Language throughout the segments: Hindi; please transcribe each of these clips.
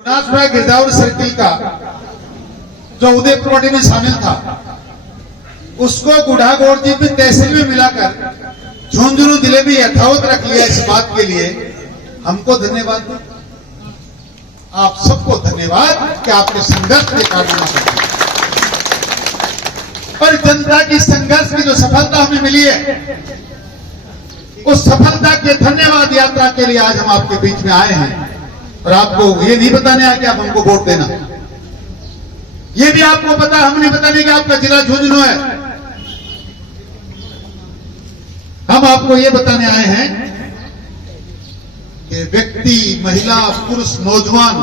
नाथपुरा गिरदावर सर्किल का जो उदयपुर वाटी में शामिल था उसको गुढ़ागोड़ जी भी तहसील में मिलाकर झुंझुनू जिले में यथावत रख लिया। इस बात के लिए हमको धन्यवाद दो, आप सबको धन्यवाद कि आपके संघर्ष के कारण और जनता की संघर्ष की जो सफलता हमें मिली है उस सफलता के धन्यवाद यात्रा के लिए आज हम आपके बीच में आए हैं। और आपको ये नहीं बताने आया कि आप हमको वोट देना, ये भी आपको पता, हम नहीं बताने कि आपका जिला झुंझुनू है। हम आपको ये बताने आए हैं कि व्यक्ति, महिला, पुरुष, नौजवान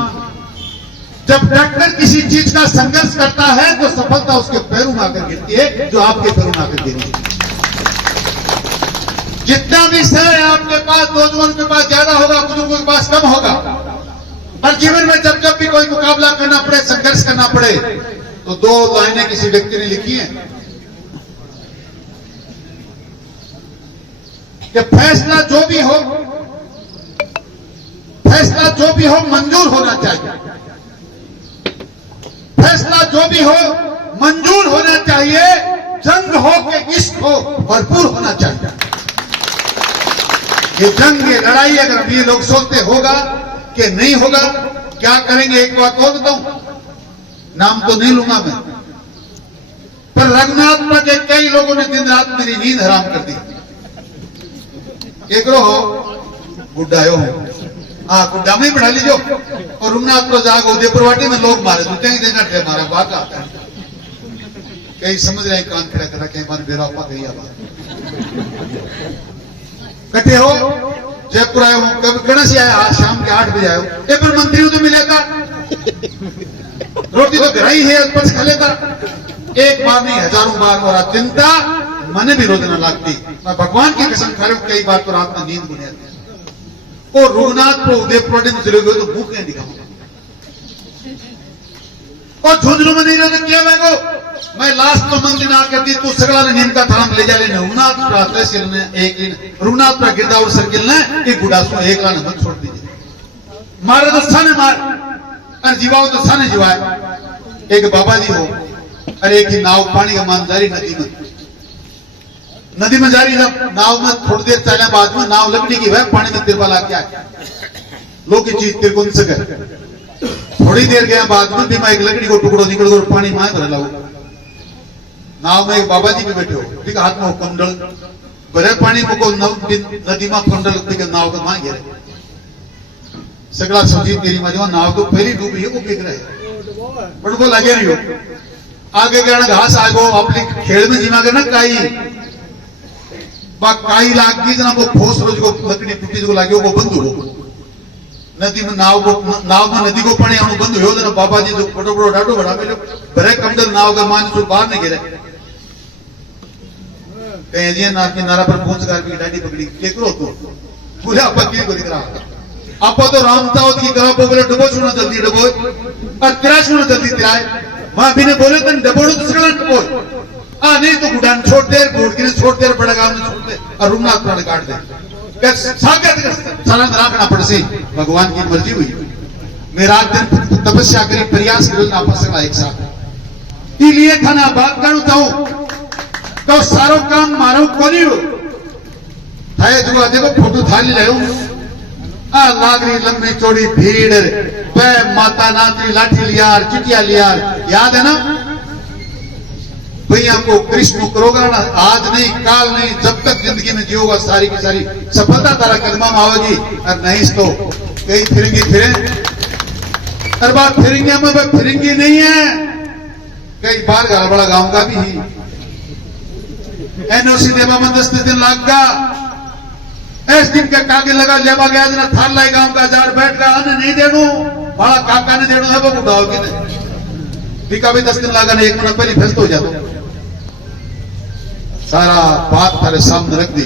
जब डटकर किसी चीज का संघर्ष करता है तो सफलता उसके पैरों में आकर गिरती है, जो आपके पैरों में आकर गिरी। जितना भी समय आपके पास, नौजवान के पास ज्यादा होगा, बुजुर्गों के पास कम होगा, पर जीवन में जब जब भी कोई मुकाबला करना पड़े, संघर्ष करना पड़े, तो दो लाइनें किसी व्यक्ति ने लिखी हैं कि फैसला जो भी हो, फैसला जो भी हो मंजूर होना चाहिए, फैसला जो भी हो मंजूर होना चाहिए, जंग हो कि इश्क हो भरपूर होना चाहिए। ये जंग, ये लड़ाई अगर अभी लोग सोचते होगा कि नहीं होगा, क्या करेंगे? एक बात और बताऊं, नाम तो नहीं लूंगा मैं, पर रघुनाथपुरा के कई लोगों ने दिन रात मेरी नींद हराम कर दी। एक हो गुड्डा हो, हाँ गुड्डा में बढ़ा लीजो, और रघुनाथपुरा जागो उदयपुर वाटी में लोग मारे दूते हैं, देना थे मारा बात आता है। कई समझ रहे कान खड़ा करा, कहीं मारे बेरापा गई बात कटे हो, जयपुर आए हो, कभी गणेश आया, आज शाम के 8 बजे आए हो, पर मंत्री तो मिलेगा, रोटी तो घर ही है, पर खा लेता। एक बार नहीं, हजारों बार हो रहा, चिंता मन भी रोज न लगती। मैं भगवान की कसम खा रहा हूं, कई बार तो रात में नींद बुने आती है। और रघुनाथपुर उदयपुर में चले गए तो भूख नहीं दिखाऊंगा, और झुंझुनू में नहीं रहते क्या मैं लास्ट तो मंदिर आकर दी तू सगड़ा ने नीम का थाम ले जा लेने रघुनाथपुरा तहसील ने एक दिन रघुनाथपुरा गिरदावर सर्किल ने एक गुडासो एक लाने मत छोड़ दीजिए, मारे तो साने मार और जीवाओ तो साने जीवाए। एक बाबा जी हो, अरे एक ही नाव पानी का मान जारी नदी में जारी, जब नाव में थोड़ी देर चलने बाद में नाव लकड़ी की है, पानी में तिरपा ला क्या लोग की चीज तिरकुन से थोड़ी देर गया बाद में भी मैं एक लकड़ी को टुकड़ो निकल और पानी माए भर लाऊ। नाव में एक बाबा जी भी बैठे हो, ठीक हाथ में कंडल भरे पानी में को नदी में कंडल नाव का मां गिरे सगड़ा समझी तेरी मजवा नाव तो पहली डूब रही है, वो बिक रहे बट वो लगे नहीं हो। आगे गया घास आगो अपनी खेल में जिमा ना काई लाग गई जना वो ठोस रोज को लकड़ी टूटी को लागे वो बंद हो नदी में नाव में नदी को पानी आना बंद हो जना बाबा जी जो बड़ो बड़ो डाटो बड़ा मिलो भरे कंडल नाव का मान जो बाहर नहीं गिरे कहीं नाव किनारा पर पहुंच कर भी डाटी पकड़ी के करो तो पूरे आप को दिख रहा आप तो रामता की करा बोले डबो छूना जल्दी डबो और तिरा छूना जल्दी तिराए वहां भी ने बोले तो डबोड़ो तो सगड़ा डबो नहीं तो गुडान छोड़ दे, घोड़की ने छोड़ दे, बड़ा गांव ने छोड़ दे और रघुनाथपुरा ने काट दे। सालन रखना पड़ सी भगवान की मर्जी हुई। मेरा दिन तपस्या करी, प्रयास करो ना पसला एक साथ इसलिए था ना बात करूं तो सारो काम मारो कोनी हो थाए जो देखो फोटो थाली ले लागरी लंबी चौड़ी भीड़ वे माता नात्री लाठी लियार चिटिया लियार याद है ना भैया को कृष्ण करोगा ना, आज नहीं काल नहीं, जब तक जिंदगी में जियोगा सारी की सारी सफलता तारा कदमा में आवेगी। और नहीं तो कहीं फिरेंगे फिरे हर बार फिरेंगे में फिरेंगे नहीं है, कई बार गड़बड़ा गांव का भी ही एनओसी देवा में 10 दिन लग गा इस दिन का कागज लगा लेवा गया जना थाल लाई गांव का जार बैठ गया अन्न नहीं देनू बड़ा काका ने देनू है वो उठाओगी नहीं टीका भी 10 दिन लगा नहीं, 1 महीना पहले फैसला हो जाता सारा बात तारे सामने रख दी।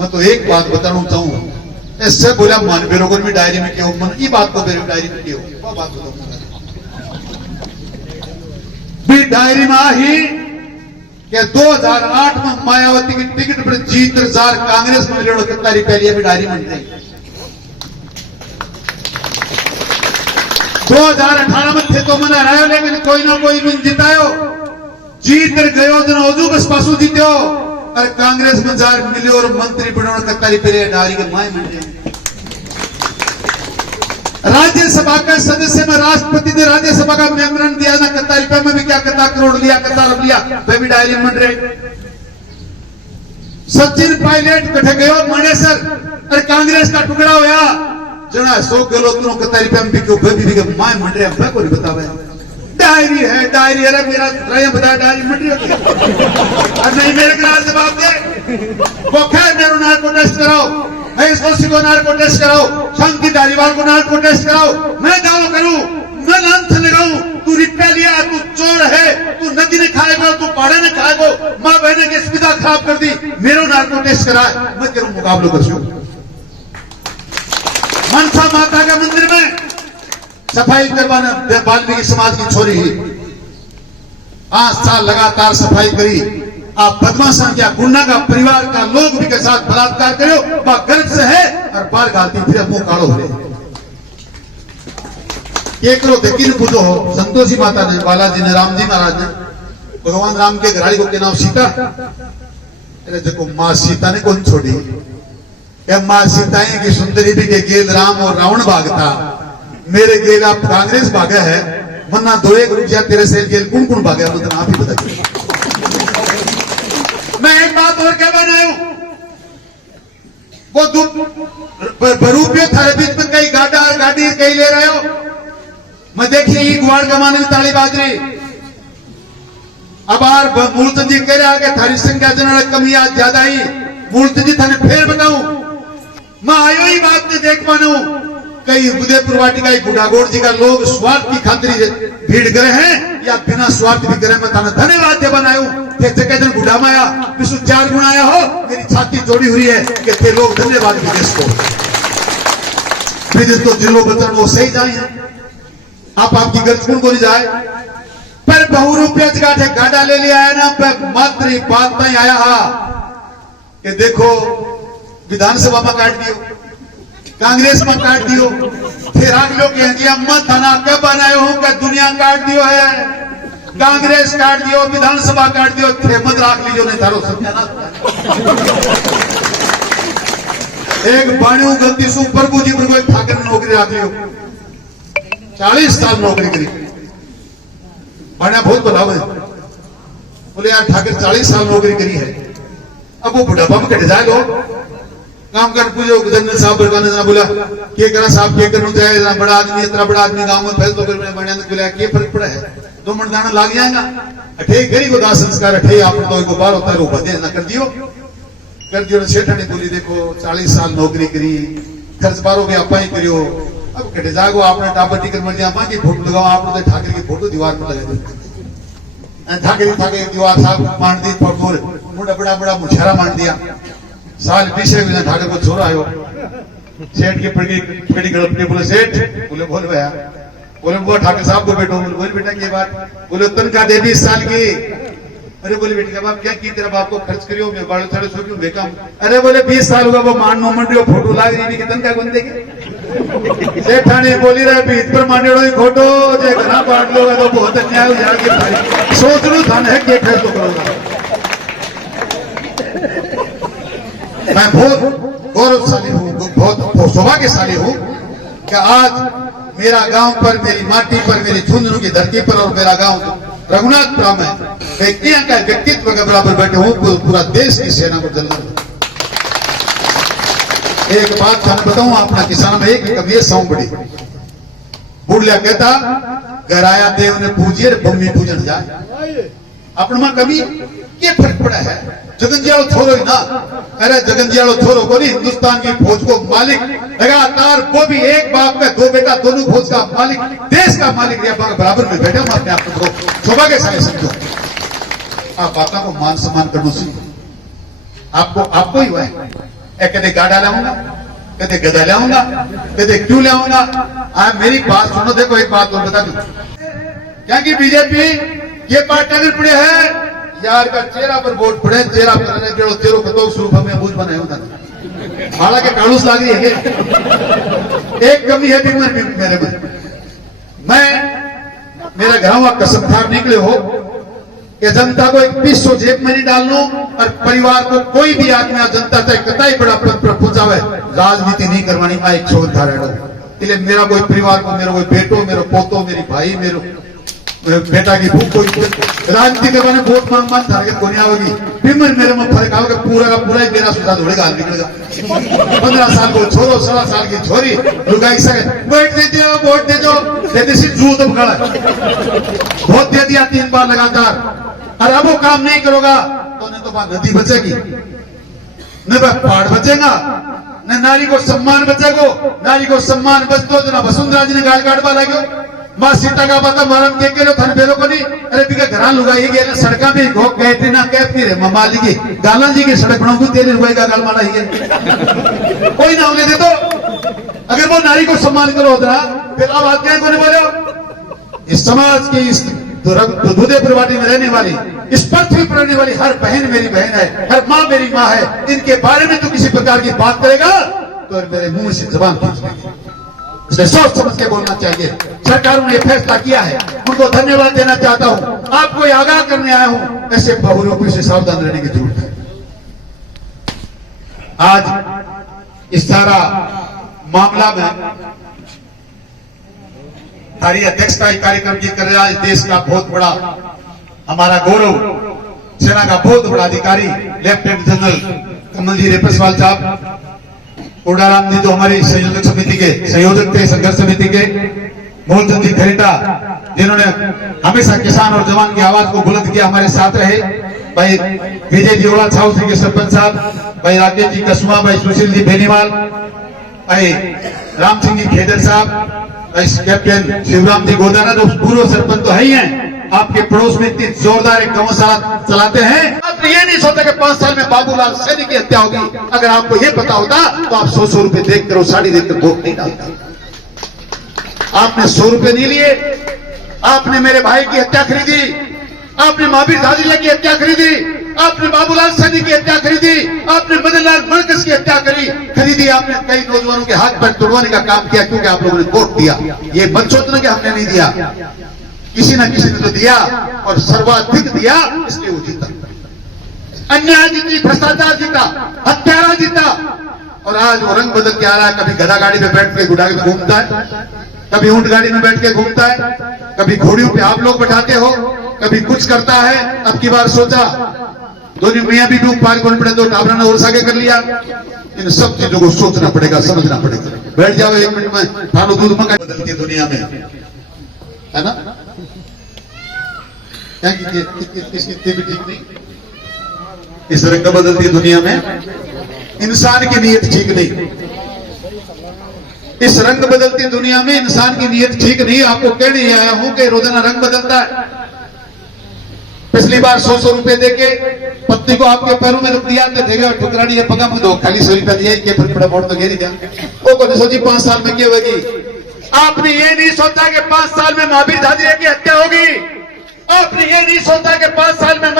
मैं तो एक बात बताना चाहूं, इससे बोला मन बेरोगन में डायरी में क्यों मन ये बात को डायरी में क्यों बात बताऊंगा भी डायरी में ही कि 2008 में मायावती की टिकट पर जीत कांग्रेस में मिले कितना पहले भी डायरी में नहीं 2018 में थे तो मैंने हरायो, लेकिन कोई ना कोई मन जितायो, जीत कर गयो दिन ओजू बस पासू जीत्यो और कांग्रेस में जार मिलियो और मंत्री बनोण कतारी पेरे डारी के माय मिल राज्यसभा का सदस्य में राष्ट्रपति ने राज्यसभा का मेमोरेंडम दिया ना, कत्ता रुपए में भी क्या कत्ता करोड़ लिया, कत्ता रब लिया, वे भी डायरी में रहे। सचिन पायलट कठे गयो मणेसर और कांग्रेस का टुकड़ा होया जना 100 किलो तुम कत्ता रुपए में बिको, वे भी माय मंड रहे, मैं कोई बतावे डायरी है, डायरी है मेरा रहे बता डायरी मंड रही और नहीं मेरे के जवाब दे वो खैर मेरे नार को टेस्ट कराओ, मैं इसको सिकोनार को टेस्ट कराओ, शंकी धारीवाल को नार को टेस्ट कराओ, मैं दावा करूं, मैं लंथ लगाऊं, तू रिप्या लिया, तू चोर है, तू नदी ने खाएगा, तू पहाड़े ने खाएगा, माँ बहने की सुविधा खराब कर दी, मेरे नार को टेस्ट कराए, मैं तेरा मुकाबला कर सकूं। मनसा माता के मंदिर में सफाई करवाना वाल्मीकि समाज की छोरी ही 5 साल लगातार सफाई करी, आप बदमाशा क्या गुंडा का परिवार का लोग भी के साथ बलात्कार करो, वह गर्व से है और बार गाती फिर मुंह काड़ो हो ये करो किन पूजो हो, संतोषी माता ने, बालाजी ने, राम जी महाराज ने, भगवान राम के घराड़ी को क्या नाम सीता, अरे देखो माँ सीता ने कौन छोड़ी, माँ सीताएं की सुंदरी भी के गेल राम और रावण भागता, मेरे गेल आप कांग्रेस भागे है, वरना 2-1 रुपया तेरे से गेल कौन कौन भागे, मतलब आप ही बताइए। मैं एक बात और क्या बनाऊं, वो बरूपियो थारे बीच में कई गाड़ी कई ले रहे हो, मैं देखिए ये गुआड़ कमाने में ताली बाज रही, अब आर मूलचंद जी कह रहा है थारी संख्या जनना कमी आज ज्यादा ही, मूलचंद जी थाने फिर बताऊं, मैं आयो ही बात ने देख पानू, कई उदयपुर वाटिका बुढ़ागोड़ जी का लोग स्वार्थ की खातिर भीड़ करे हैं या बिना स्वार्थ भी करे, मैं थाने धन्यवाद दे बनाऊ, दिन बुढ़ा माया विश्व 4 गुण आया हो, मेरी छाती जोड़ी हुई है कि थे लोग धन्यवाद विदेश को, विदेश तो जिलो बचन वो सही जाए, आप आपकी गर्ज कौन को नहीं जाए, पर बहु रुपया जगह गाड़ा ले लिया है ना, मात्र बात नहीं आया हा कि देखो विधानसभा में काट दियो, कांग्रेस में काट दियो, फिर आग लोग अम्मा थाना कब बनाए हो क्या दुनिया काट दियो है, कांग्रेस काट दियो, विधानसभा काट दियो, थे मत राख लीजिए नहीं थारो सत्यानाश। एक बाणियों गलती से प्रभु जी पर कोई ठाकर नौकरी राख लियो, 40 साल नौकरी करी, बाणिया बहुत बताओ बोले यार ठाकर 40 साल नौकरी करी है, अब वो बुढ़ापा में कट जाए लोग काम कर पूछो, जनरल साहब बरकाने जना बोला के करा साहब के करना चाहिए, जना बड़ा आदमी इतना बड़ा आदमी गांव में फैसला कर मैंने बढ़िया बोला के फर्क पड़ा है, 2 मिनट दाना लाग जाएगा, अठे गरी को दाह संस्कार अठे आप तो एक बार होता है रो बदे ना कर दियो ना सेठ ने बोली देखो 40 साल नौकरी करी, खर्च बारो भी आपा ही करियो, अब कटे जागो आपने टापर टिकट मिल जाए, मां की फोटो लगाओ, आपने तो ठाकर की फोटो दीवार पर लगा दी, ठाकर दीवार साहब मान दी फोटो मुंडा बड़ा मुछारा मान दिया, साल पीछे भी ठाकर को छोरा आयो, सेठ की पकड़ी गड़प के बोले सेठ, बोले बोल भैया, बोले वो ठाकर साहब को बैठो, बोले बेटा की बात, बोले तनख्वाह दे 20 साल की, अरे बोले बेटे बाप क्या की तेरा बाप को खर्च करियो, मैं 12-13 क्यों बेकम, अरे बोले 20 साल होगा वो मान नो मंडियो फोटो लाग रही की तनख्वाह कौन देगी, सेठानी बोली रहे बीच पर मांडेड़ो ही फोटो जे घना बांट लो तो बहुत अन्याय हो जाएगा, सोच लो थाने है क्या फैसला करोगा। मैं बहुत गौरवशाली हूँ, बहुत सौभाग्यशाली हूँ कि आज मेरा गांव पर, मेरी माटी पर, मेरी झुंझुनू की धरती पर और मेरा गांव रघुनाथपुरा में व्यक्तियों का व्यक्तित्व के बराबर बैठे हूँ, पूरा देश की सेना को जलना। एक बात मैं बताऊं, अपना किसान में एक कभी सौंप पड़ी बुढ़लिया कहता गराया देव ने पूजिए भूमि पूजन जाए, अपने मां कभी क्या फर्क पड़ा है, जगनजियालो छोरो ही ना, अरे जगनजियालो छोरो को नहीं, हिंदुस्तान की फौज को मालिक लगातार, वो भी एक बाप का 2 बेटा, दोनों फौज का मालिक, देश का मालिक बराबर में बैठा हूं, अपने आप को सौभाग्यशाली समझो, आप बातों को मान सम्मान करना सीखो, आपको ही हुआ है, कहते गाड़ा लाऊंगा, कहते गदा लाऊंगा, कहते क्यों लाऊंगा, मेरी बात सुनो, देखो एक बात और बता दूं, क्या कि बीजेपी ये पार्टी अगर पड़े है यार का चेहरा पर वोट पड़े, चेहरा पर जो तेरो कतो स्वरूप हमें बूझ बनाए होता, हालांकि कालूस लाग रही है, एक कमी है भी मेरे में, मैं घर हुआ कसम खार निकले हो कि जनता को एक पीसो जेब में नहीं डालनो और परिवार को कोई भी आदमी जनता चाहे कतई बड़ा पद पर पहुंचावे राजनीति नहीं करवानी आ एक छोड़ था रेडो इसलिए मेरा कोई परिवार को मेरा कोई बेटो मेरा पोतो मेरी भाई मेरो बेटा की भूख कोई राजनीति करवाने वोट मांग मांग था को नहीं आवेगी फिर मेरे में फर्क आवेगा पूरा का पूरा ही मेरा सुधा दौड़ेगा निकलेगा 15 साल को छोरो 16 साल की छोरी लुगाई से वोट दे दो देसी जूत खड़ा बहुत दे दिया 3 बार लगातार और अब वो काम नहीं करोगा तो न तो वहां नदी बचेगी न पहाड़ बचेगा न नारी को सम्मान बचेगो नारी को सम्मान बचतो तो ना वसुंधरा जी ने गाल काटवा लाग्यो मां सीता का पता मारम के लो थन बेलो को नहीं अरे बिका घरा लुगाई गए सड़का में घो कहती ना कहती रे ममा जी गाला जी की सड़क बनाऊंगी तेरे रुपए का गाल मारा ही कोई ना होने दे तो अगर वो नारी को सम्मान करो उधरा फिर अब आते हैं कोने बोले इस समाज की इस दूधे परिवाटी में रहने वाली इस पृथ्वी पर रहने वाली हर बहन मेरी बहन है हर माँ मेरी माँ है इनके बारे में तो किसी प्रकार की बात करेगा तो मेरे मुंह से जबान खींच लेंगे इसलिए सोच समझ के बोलना चाहिए सरकार ने फैसला किया है उनको धन्यवाद देना चाहता हूं आपको आगाह करने आया हूं ऐसे बहुरूपी से सावधान रहने की जरूरत है आज इस सारा मामला में हमारी अध्यक्षता कार्यक्रम की कर रहा है देश का बहुत बड़ा हमारा गौरव सेना का बहुत बड़ा अधिकारी लेफ्टिनेंट जनरल कमल जी रेपसवाल साहब कोडाराम जी जो हमारी संयोजक समिति के संयोजक थे संघर्ष समिति के मोहनचंद जी खरीटा जिन्होंने हमेशा किसान और जवान की आवाज को बुलंद किया हमारे साथ रहे भाई विजय जी ओला छाऊ जी के सरपंच साहब भाई राकेश जी कसुआ भाई सुशील जी बेनीवाल भाई राम सिंह जी खेदर साहब कैप्टन शिवराम जी गोदाना जो पूर्व सरपंच तो है ही हैं आपके पड़ोस में इतनी जोरदार एक गौशाला चलाते हैं आपने ये नहीं सोचा कि 5 साल में बाबूलाल सैनी की हत्या होगी अगर आपको ये पता होता तो आप 100 रुपए देखकर साड़ी देखकर वोट नहीं डालते आपने 100 रुपए नहीं लिए आपने मेरे भाई की हत्या खरीदी आपने महावीर धाजिया की हत्या खरीदी आपने बाबूलाल सैनी की हत्या खरीदी आपने मदनलाल मरकज की हत्या खरीदी आपने कई नौजवानों के हाथ पैर तोड़वाने का काम किया क्योंकि आप लोगों ने वोट दिया ये मत सोचना कि हमने नहीं दिया किसी न किसी ने तो दिया और सर्वाधिक दिया इसलिए वो जीता अन्याय जीती भ्रष्टाचार जीता हत्यारा जीता और आज वो रंग बदल के आ रहा है कभी गधा गाड़ी में बैठ के गुडागी में घूमता है कभी ऊंट गाड़ी में बैठ के घूमता है कभी घोड़ियों पे आप लोग बैठाते हो कभी कुछ करता है अब की बार सोचा दोनों मियां भी डूब पार करने पड़े तो टाबरा ने और सागे कर लिया इन सब चीजों को सोचना पड़ेगा समझना पड़ेगा बैठ जाओ 1 मिनट में थानो दूध मंगा बदलती दुनिया में है ना क्या कितनी भी ठीक नहीं इस रंग बदलती दुनिया में इंसान की नीयत ठीक नहीं इस रंग बदलती दुनिया में इंसान की नीयत ठीक नहीं आपको कहने आया हूं कि रोजाना रंग बदलता है पिछली बार 100 रुपए देके पत्नी को आपके पैरों में रख दिया तो देगा ठुकरानी पगा में दो खाली 100 रुपया दिया के फिर बड़ा मोड़ तो घेरी जा वो को सोची 5 साल में क्या होगी आपने ये नहीं सोचा कि 5 साल में महावीर धाजिया की हत्या होगी आपने ये नहीं सोचा कि 5 साल में